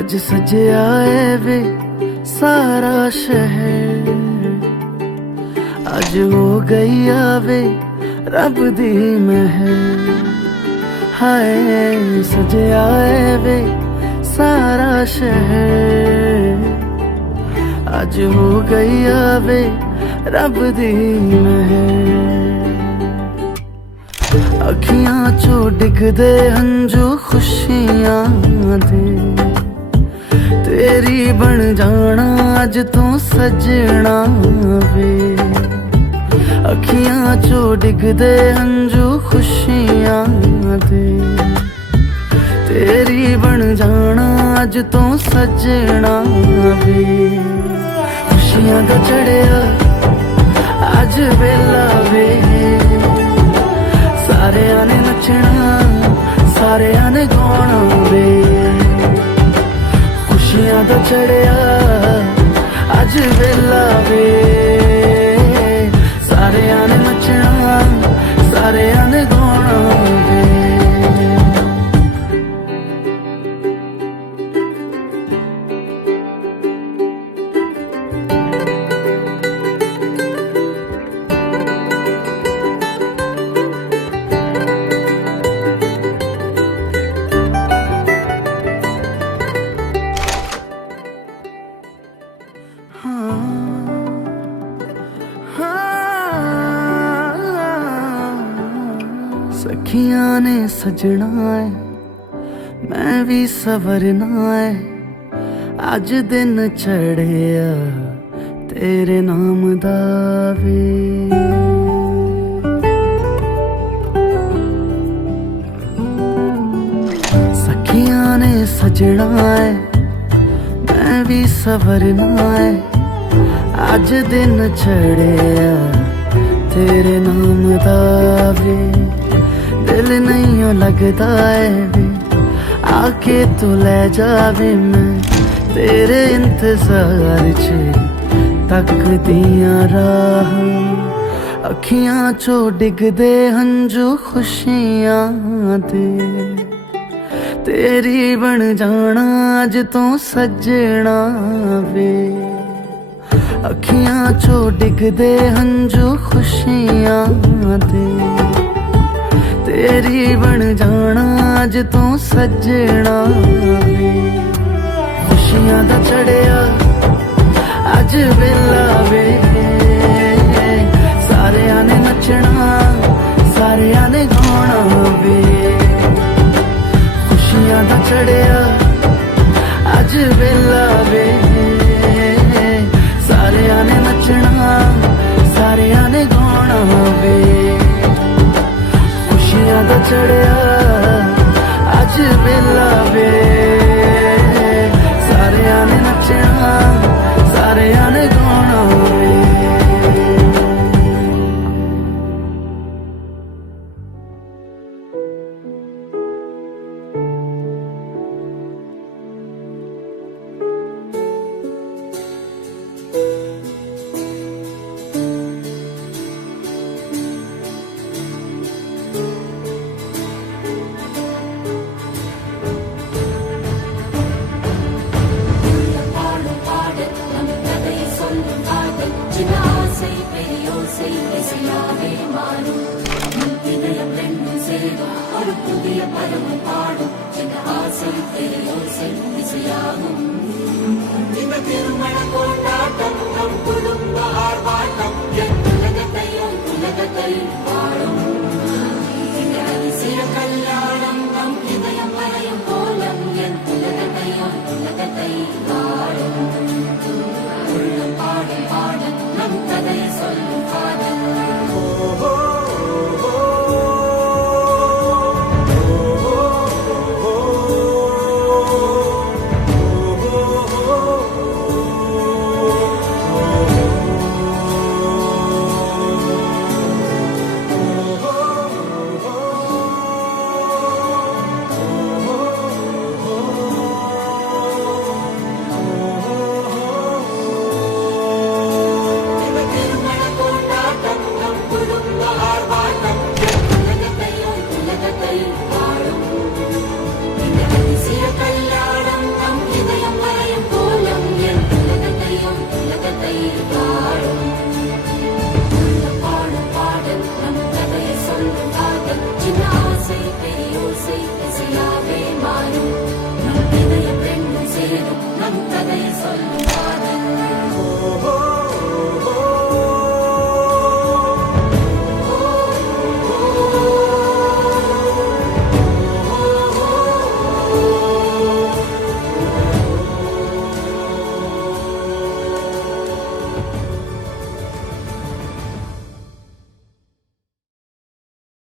अज सजया है वे सारा शहर, अज हो गई आवे रब दी महर। हाय सजया है वे सारा शहर, अज हो गई आवे रब दी महर। अखियां चो डिगदे हंजू खुशियां दे, तेरी बन जाना अज तू सजना वे। अखियां चो डिगदे हंजू खुशियां दे, तेरी बन जाना अज तू सजना वे। खुशियां दा चढ़िया अज वेला वे, सारेयां ने नचना सारेयां ने गाना वे। खुशियां दा चढ़िया अज वेला वे, सारेयां ने नचना सारेयां ने गाना वे। सखियां ने सजना है मैं भी सवरना है, अज दिन चढ़िया तेरे नाम दा वे। सखियां ने सजना है मैं भी सवरना है, अज दिन चढ़िया तेरे नाम दा वे। दिल नहीं लगता है वे आके तू ले जावे, मैं तेरे इंतजार च तक दिया राह। अखियां चो डिगदे हंजू खुशियां दे, तेरी बन जाना अज तू सजना वे। अखियां चो डिगदे हंजू खुशियां दे, तेरी बन जाना अज तू सजना वे। खुशियां दा चढ़िया अज वेला वे, सारेयां ने नचना सारेयां ने गाना वे। खुशियां दा चढ़िया अज वेला वे, सारेयां ने नचना सारेयां ने गाना वे। खुशियां दा चढ़िया अज वेला वे, सारेयां ने नचना सारेयां ने गाना वे। திருமண கொண்டாட்டம்